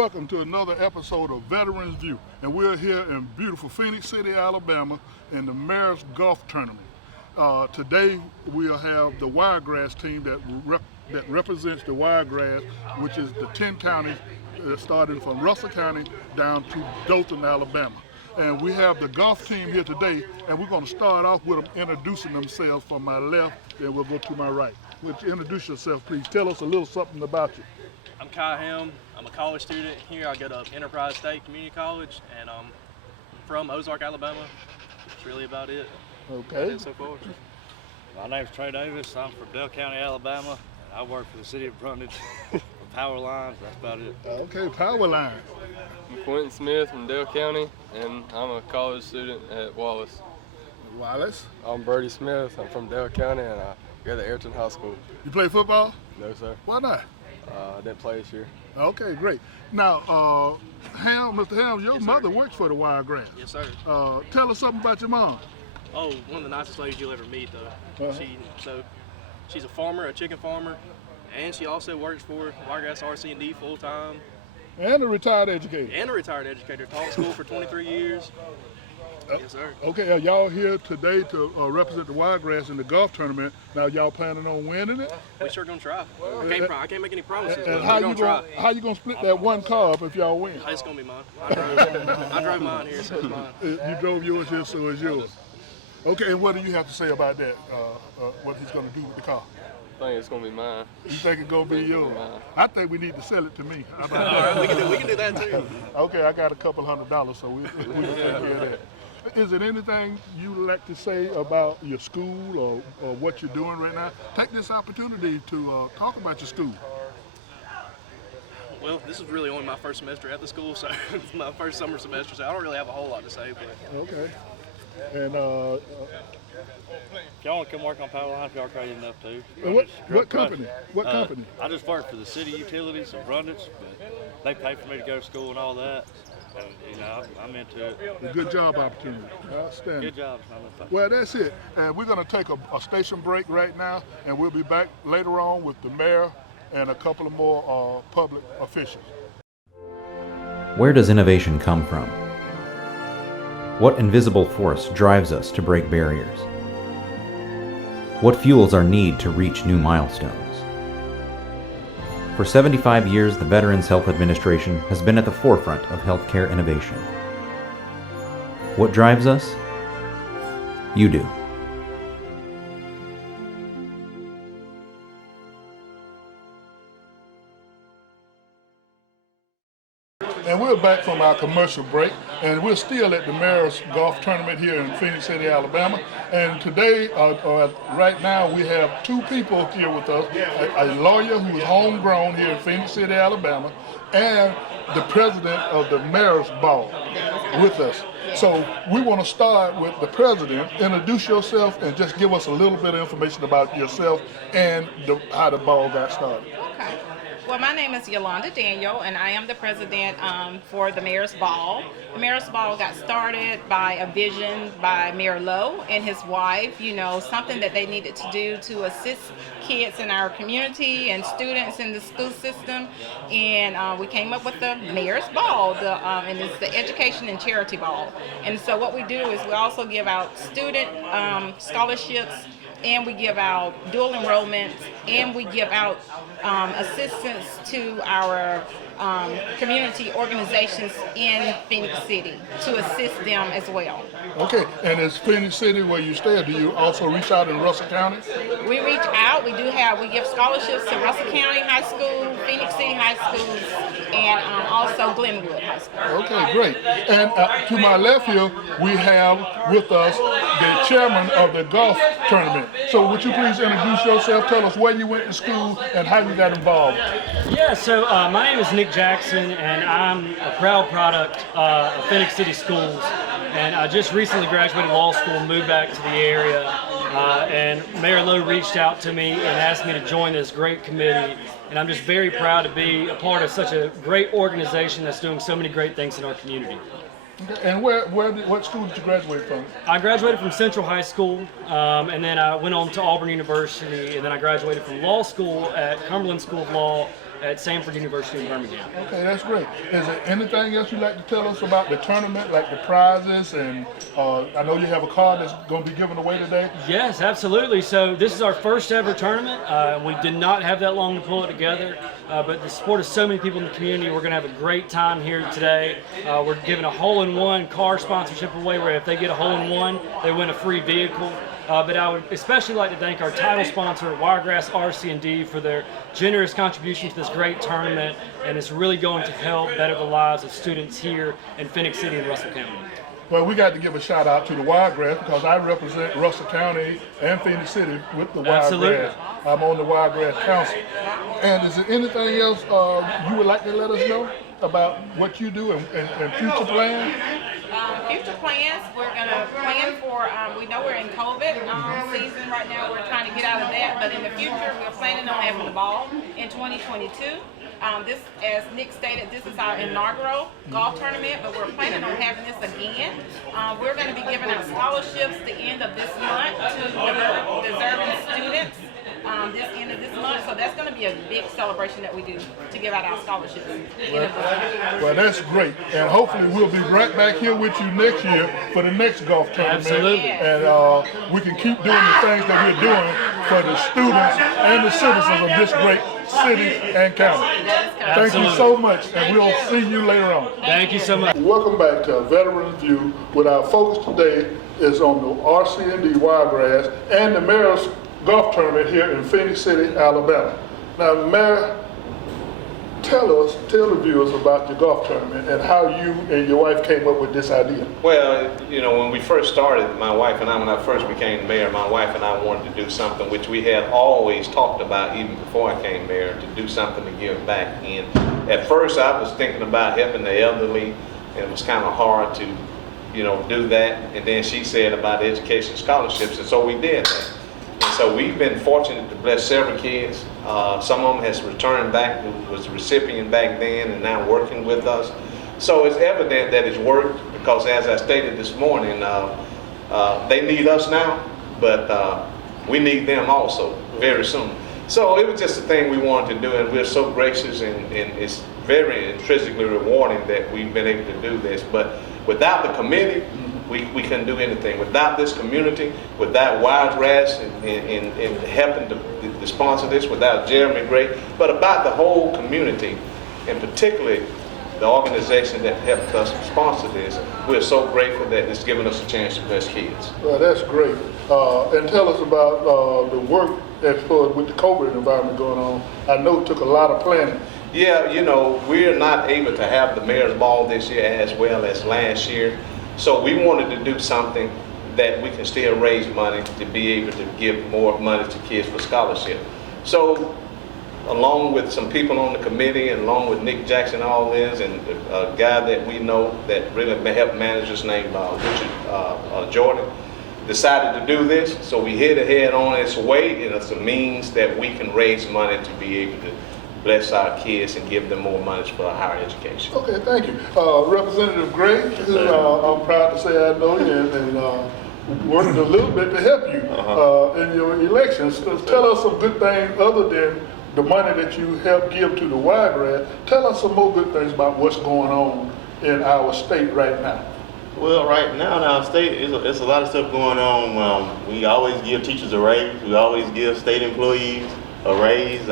Welcome to another episode of Veterans View, and we're here in beautiful Phenix City, Alabama, in the Mayor's Golf Tournament. Today we'll have the Wiregrass team that represents the Wiregrass, which is the 10 counties starting from Russell County down to Dothan, Alabama. And we have the golf team here today, and we're going to start off with them introducing themselves from my left, then we'll go to my right. Would you introduce yourself, please? Tell us a little something about you. I'm Kai Helm. I'm a college student here. I go to Enterprise State Community College, and I'm from Ozark, Alabama. That's really about it. Okay. So far. My name's Trey Davis. I'm from Dale County, Alabama, and I work for the city of Brundage for power lines. That's about it. Okay, power line. I'm Quentin Smith from Dale County, and I'm a college student at Wallace. Wallace. I'm Brady Smith. I'm from Dale County, and I go to Ayrton High School. You play football? No, sir. Why not? I didn't play this year. Okay, great. Now, Mr. Helms, your mother works for the Wiregrass. Yes, sir. Tell us something about your mom. Oh, one of the nicest ladies you'll ever meet, though. She's a farmer, a chicken farmer, and she also works for Wiregrass RC&D full time. And a retired educator. And a retired educator. Taught school for 23 years. Yes, sir. Okay, are y'all here today to represent the Wiregrass in the golf tournament? Now, y'all planning on winning it? We sure gonna try. I can't make any promises, And but how we're gonna try. how you gonna split that one car up if y'all win? It's gonna be mine. I drove mine here, so it's mine. You drove yours here, so it's yours. Okay, and what do you have to say about that? What he's gonna do with the car? I think it's going to be mine. You think it's gonna be yours? I think we need to sell it to me. How about All right, we can do that too. Okay, I got a couple $100, so we can take care of that. Is there anything you would like to say about your school or what you're doing right now? Take this opportunity to talk about your school. Well, this is really only my first semester at the school, so it's my first summer semester, so I don't really have a whole lot to say. But Okay. And If y'all want to come work on power lines, y'all crazy enough to. what company? What company? I just work for the city utilities of Brundage, but they pay for me to go to school and all that. And, I'm into it. A good job opportunity. Outstanding. Good job. Well, that's it. And we're going to take a station break right now, and we'll be back later on with the mayor and a couple of more public officials. Where does innovation come from? What invisible force drives us to break barriers? What fuels our need to reach new milestones? For 75 years, the Veterans Health Administration has been at the forefront of healthcare innovation. What drives us? You do. And we're back from our commercial break, and we're still at the Mayor's Golf Tournament here in Phenix City, Alabama. And today, right now, we have two people here with us, a lawyer who is homegrown here in Phenix City, Alabama, and the president of the Mayor's Ball with us. So we want to start with the president. Introduce yourself and just give us a little bit of information about yourself and how the ball got started. Okay. Well, my name is Yolanda Daniel, and I am the president for the Mayor's Ball. The Mayor's Ball got started by a vision by Mayor Lowe and his wife, something that they needed to do to assist kids in our community and students in the school system. And we came up with the Mayor's Ball, and it's the education and charity ball. And so what we do is we also give out student scholarships, and we give out dual enrollments, and we give out assistance to our community organizations in Phenix City to assist them as well. Okay, and is Phenix City where you stay, or do you also reach out in Russell County? We reach out. We give scholarships to Russell County High School, Phenix City High Schools, and also Glenwood High School. Okay, great. And to my left here, we have with us the chairman of the golf tournament. So would you please introduce yourself, tell us where you went to school and how you got involved? Yeah, so my name is Nick Jackson, and I'm a proud product of Phenix City Schools. And I just recently graduated law school and moved back to the area. And Mayor Lowe reached out to me and asked me to join this great committee. And I'm just very proud to be a part of such a great organization that's doing so many great things in our community. And what school did you graduate from? I graduated from Central High School, and then I went on to Auburn University, and then I graduated from law school at Cumberland School of Law, at Samford University in Birmingham. Okay, that's great. Is there anything else you'd like to tell us about the tournament, like the prizes? And I know you have a card that's going to be given away today. Yes, absolutely. So this is our first ever tournament. We did not have that long to pull it together, but the support of so many people in the community, we're going to have a great time here today. We're giving a hole-in-one car sponsorship away, where if they get a hole-in-one, they win a free vehicle. But I would especially like to thank our title sponsor, Wiregrass RC&D, for their generous contribution to this great tournament, and it's really going to help better the lives of students here in Phenix City and Russell County. Well, we got to give a shout out to the Wiregrass, because I represent Russell County and Phoenix City with the Wiregrass. I'm on the Wiregrass Council. And is there anything else you would like to let us know about what you do and future plans? Future plans, we're going to plan for, we know we're in COVID season right now. We're trying to get out of that. But in the future, we're planning on having the ball in 2022. This, as Nick stated, this is our inaugural golf tournament, but we're planning on having this again. We're going to be giving out scholarships the end of this month to deserving students this end of this month. So that's going to be a big celebration that we do to give out our scholarships. Well, that's great. And hopefully we'll be right back here with you next year for the next golf tournament. Absolutely. And we can keep doing the things that we're doing for the students and the citizens of this great city and county. Thank you so much, and we'll see you later on. Thank you so much. Welcome back to Veterans View, with our focus today is on the RC&D Wiregrass and the Mayor's Golf Tournament here in Phenix City, Alabama. Now, Mayor, tell the viewers about your golf tournament and how you and your wife came up with this idea. Well, you know, when we first started, my wife and I, when I first became mayor, my wife and I wanted to do something which we had always talked about even before I came mayor, to do something to give back. And at first I was thinking about helping the elderly, and it was kind of hard to, you know, do that. And then she said about education scholarships, and so we did that. And so we've been fortunate to bless several kids. Some of them has returned back, who was a recipient back then and now working with us. So it's evident that it's worked, because as I stated this morning, they need us now, but we need them also very soon. So it was just a thing we wanted to do, and we're so gracious, and it's very intrinsically rewarding that we've been able to do this. But without the committee, we couldn't do anything. Without this community, without Wiregrass and helping to sponsor this, without Jeremy Gray, but about the whole community, and particularly the organization that helped us sponsor this, we're so grateful that it's given us a chance to bless kids. Well, that's great. And tell us about the work as far with the COVID environment going on. I know it took a lot of planning. Yeah, you know, we're not able to have the Mayor's Ball this year as well as last year. So we wanted to do something that we can still raise money to be able to give more money to kids for scholarship. So along with some people on the committee, and along with Nick Jackson, all this, and a guy that we know that really helped manage us named Richard Jordan, decided to do this. So we hit ahead on its way, and it's a means that we can raise money to be able to bless our kids and give them more money for higher education. Okay, thank you. Representative Gray, who I'm proud to say I know you, and worked a little bit to help you in your elections. Tell us some good things other than the money that you helped give to the Wiregrass. Tell us some more good things about what's going on in our state right now. Well, right now in our state, it's a lot of stuff going on. We always give teachers a raise. We always give state employees a raise.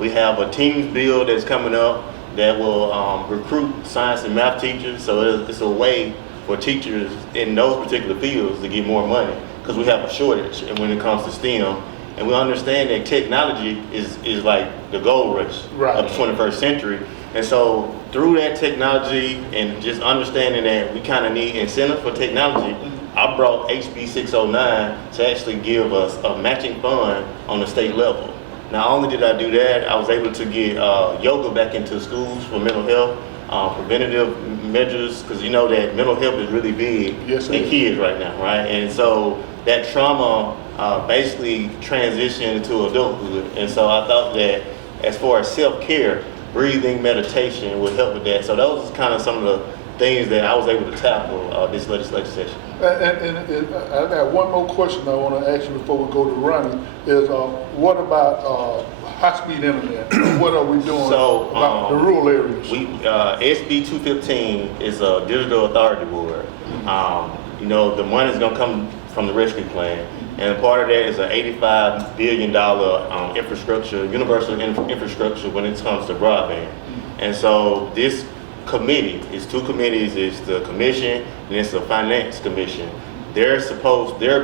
We have a Teams bill that's coming up that will recruit science and math teachers. So it's a way for teachers in those particular fields to get more money, because we have a shortage and when it comes to STEM. And we understand that technology is like the gold rush of the 21st century. And so through that technology and just understanding that we kind of need incentive for technology, I brought HB 609 to actually give us a matching fund on the state level. Not only did I do that, I was able to get yoga back into schools for mental health, preventative measures, because you know that mental health is really big in kids right now, right? And so that trauma basically transitioned into adulthood. And so I thought that as far as self-care, breathing, meditation would help with that. So those are kind of some of the things that I was able to tackle this legislative session. And I got one more question I want to ask you before we go to running, is what about high-speed internet? What are we doing So, about the rural areas? SB 215 is a digital authority board. You know, the money's gonna come from the rescue plan, and part of that is an $85 billion infrastructure, universal infrastructure when it comes to broadband. And so this committee, it's two committees, it's the commission and it's the finance commission. They're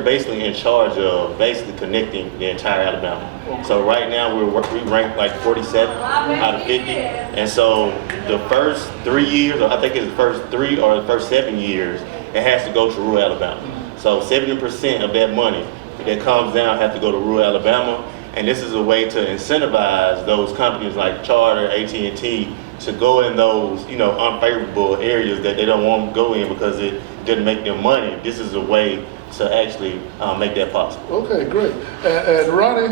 basically in charge of basically connecting the entire Alabama. So right now we rank like 47 out of 50. And so the first 3 years, or I think it's the first 3 or the first 7 years, it has to go to rural Alabama. So 70% of that money that comes down has to go to rural Alabama. And this is a way to incentivize those companies like Charter, AT&T to go in those, you know, unfavorable areas that they don't want to go in because it didn't make them money. This is a way to actually make that possible. Okay, great. And Ronnie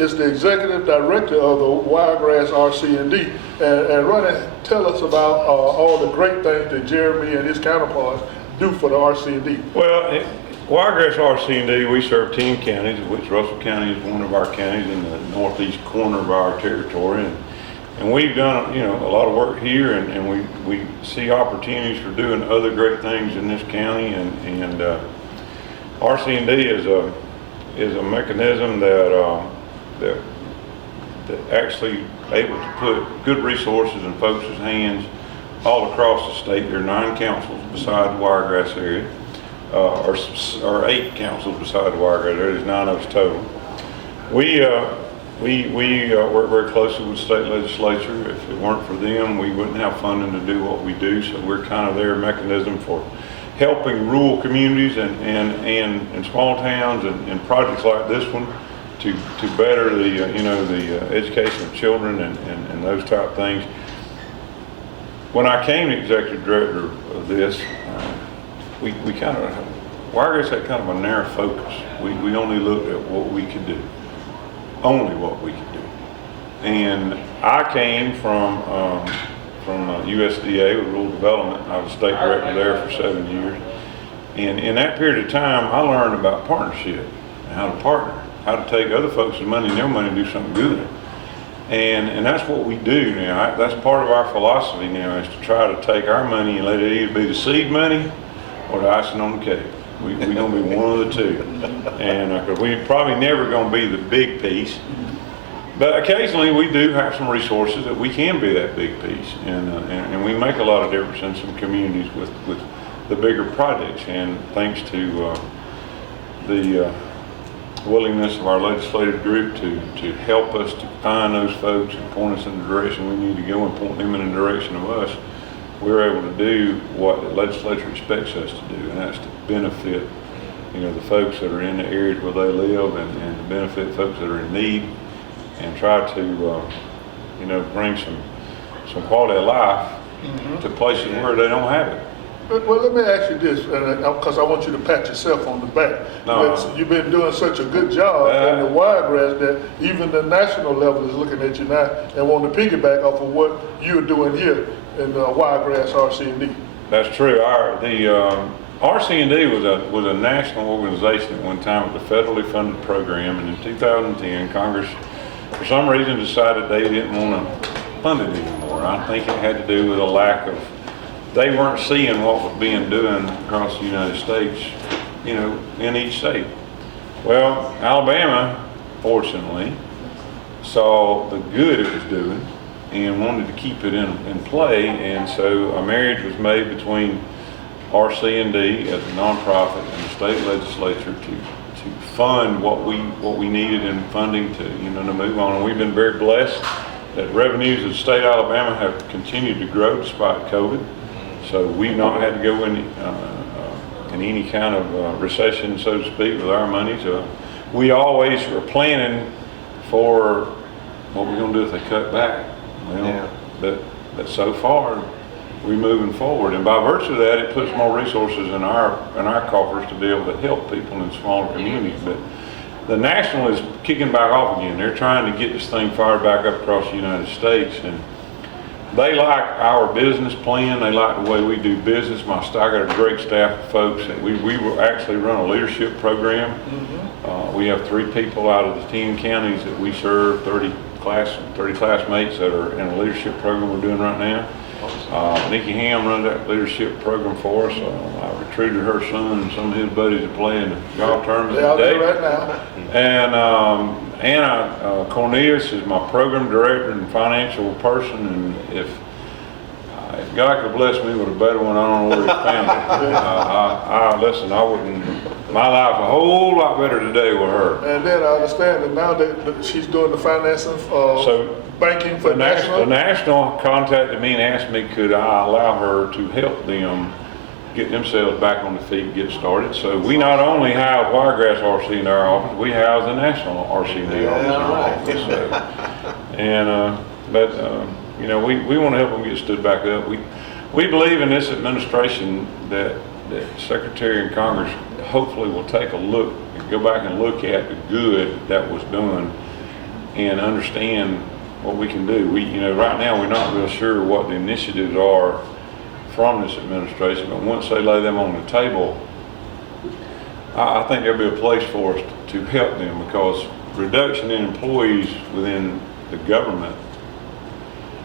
is the executive director of the Wiregrass RC&D. And Ronnie, tell us about all the great things that Jeremy and his counterparts do for the RC&D. Well, Wiregrass RC&D, we serve 10 counties, of which Russell County is one of our counties in the northeast corner of our territory. And we've done, you know, a lot of work here, and we see opportunities for doing other great things in this county. And RC&D is a mechanism that actually able to put good resources in folks' hands all across the state. There are 9 councils beside the Wiregrass area. Or 8 councils beside the Wiregrass area. There's 9 of us total. We work very closely with the state legislature. If it weren't for them, we wouldn't have funding to do what we do. So we're kind of their mechanism for helping rural communities and small towns and projects like this one to better the the education of children and those type of things. When I came to executive director of this, we kind of, Wiregrass had kind of a narrow focus. We only looked at what we could do, only what we could do. And I came from USDA with rural development. I was state director there for 7 years. And in that period of time, I learned about partnership and how to partner, how to take other folks' money and their money and do something good. And that's what we do now. That's part of our philosophy now, is to try to take our money and let it either be the seed money or the icing on the cake. We're going to be one of the two. And cause we're probably never going to be the big piece. But occasionally we do have some resources that we can be that big piece. And we make a lot of difference in some communities with the bigger projects. And thanks to the willingness of our legislative group to help us to find those folks and point us in the direction we need to go and point them in the direction of us, we're able to do what the legislature expects us to do, and that's to benefit, the folks that are in the areas where they live, and to benefit folks that are in need, and try to, bring some quality of life to places where they don't have it. Well, let me ask you this, because I want you to pat yourself on the back. No. You've been doing such a good job in the Wiregrass that even the national level is looking at you now and want to piggyback off of what you're doing here in the Wiregrass RC&D. That's true. The RC&D was a national organization at one time with a federally funded program, and in 2010, Congress, for some reason, decided they didn't want to fund it anymore. I think it had to do with a lack of, they weren't seeing what was being done across the United States, in each state. Well, Alabama, fortunately, saw the good it was doing and wanted to keep it in play, and so a marriage was made between RC&D as a nonprofit and the state legislature to fund what we needed in funding to move on. And we've been very blessed that revenues of the state of Alabama have continued to grow despite COVID. So we've not had to go in any kind of recession, so to speak, with our money. So we always were planning for what we're going to do if they cut back. Well, but so far we're moving forward, and by virtue of that, it puts more resources in our coffers to be able to help people in smaller communities. But the national is kicking back off again. They're trying to get this thing fired back up across the United States, and they like our business plan. They like the way we do business. I got a great staff of folks, and we will actually run a leadership program We have 3 people out of the 10 counties that we serve, 30 classmates that are in a leadership program we're doing right now. Nikki Ham runs that leadership program for us. I recruited her son and some of his buddies to play in the golf tournament today. Right now. And Anna Cornelius is my program director and financial person, and if God could bless me with a better one, I don't know where he found it. Listen, I wouldn't, my life's a whole lot better today with her. And then I understand that now that she's doing the financing, banking for national. The national contacted me and asked me could I allow her to help them get themselves back on the feet and get started. So we not only house Wiregrass RC in our office, we house the national RCD office in our office. So, and you know, we want to help them get stood back up. We believe in this administration that Secretary and Congress hopefully will take a look, go back and look at the good that was done and understand what we can do. You know, right now we're not real sure what the initiatives are from this administration, but once they lay them on the table, I think there'll be a place for us to help them, because reduction in employees within the government,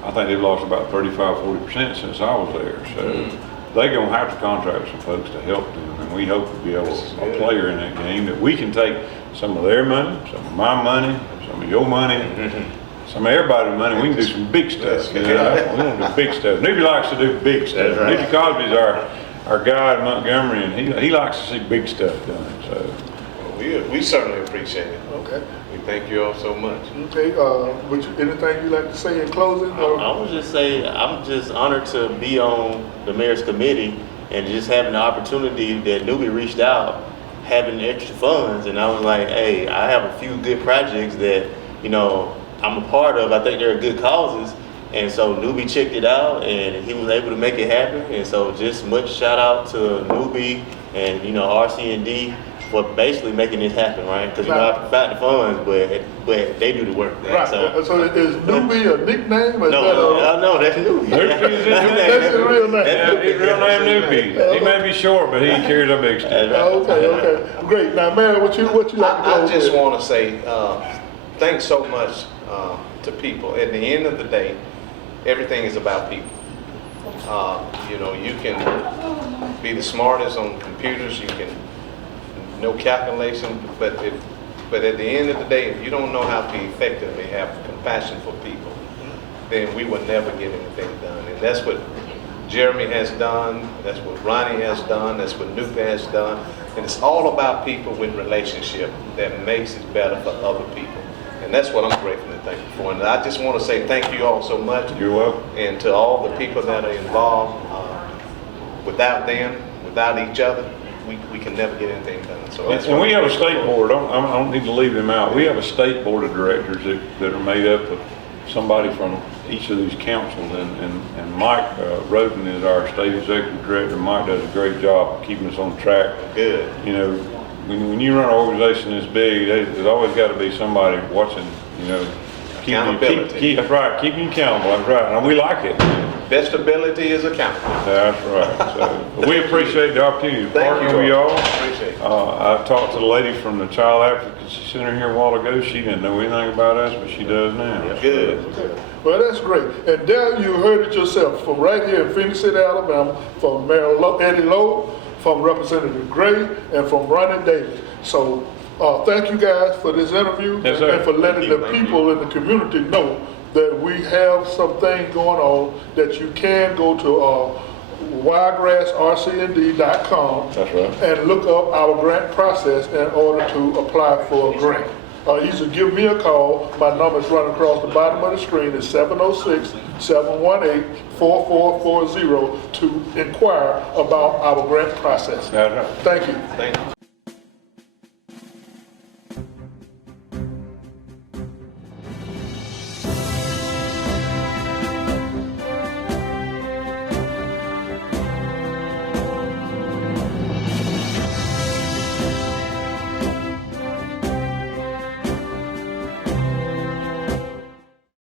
I think they've lost about 35–40% since I was there. So they're going to have to contract some folks to help them, and we hope to be able to a player in that game that we can take some of their money, some of my money, some of your money, some of everybody's money. We can do some big stuff. You know? We want to do big stuff. Newbie likes to do big stuff. Right. Newbie Cosby's our guy in Montgomery, and he likes to see big stuff done. So we certainly appreciate it. Okay. We thank you all so much. Okay. Anything you'd like to say in closing? I would just say I'm just honored to be on the mayor's committee and just having the opportunity that Newbie reached out, having extra funds, and I was like, hey, I have a few good projects that, you know, I'm a part of. I think they're good causes, and so Newbie checked it out and he was able to make it happen. And so just much shout out to Newbie and, you know, RC&D for basically making this happen, right? Because, you know, I provide the funds, but they do the work. Right. So is Newbie a nickname? Or no, that's Newbie. That's his real name. Yeah, his real name Newbie. He may be short, but he carries a big stick. Okay. Great. Now, Mary, what you like to go I just want to say thanks so much to people. At the end of the day, everything is about people. You know, you can be the smartest on computers, you can know calculation, but at the end of the day, if you don't know how to effectively have compassion for people, then we will never get anything done. And that's what Jeremy has done, that's what Ronnie has done, that's what Nuka has done. And it's all about people with relationship that makes it better for other people. And that's what I'm grateful and thankful for. And I just want to say thank you all so much. You're welcome. And to all the people that are involved. Without them, without each other, we can never get anything done. So and we have a state board. I don't need to leave them out. We have a state board of directors that are made up of somebody from each of these councils. And Mike Roden is our state executive director. Mike does a great job keeping us on track. Good. You know, when you run an organization this big, there's always got to be somebody watching. You know, that's right. Keeping you accountable. That's right. And we like it. Best ability is accountability. That's right. So we appreciate the opportunity to partner with y'all. Appreciate it. I talked to the lady from the Child Advocacy Center here a while ago. She didn't know anything about us, but she does now. Good. Well, that's great. And there you heard it yourself, from right here in Phenix City, Alabama, from Mayor Eddie Lowe, from Representative Gray, and from Ronnie Davis. So thank you guys for this interview. Yes, sir. And for letting the people in the community know that we have something going on, that you can go to wiregrassrcnd.com. That's right. And look up our grant process in order to apply for a grant. Either give me a call. My number is running across the bottom of the screen. It's 706-718-4440 to inquire about our grant process. That's right. Thank you. Thank you.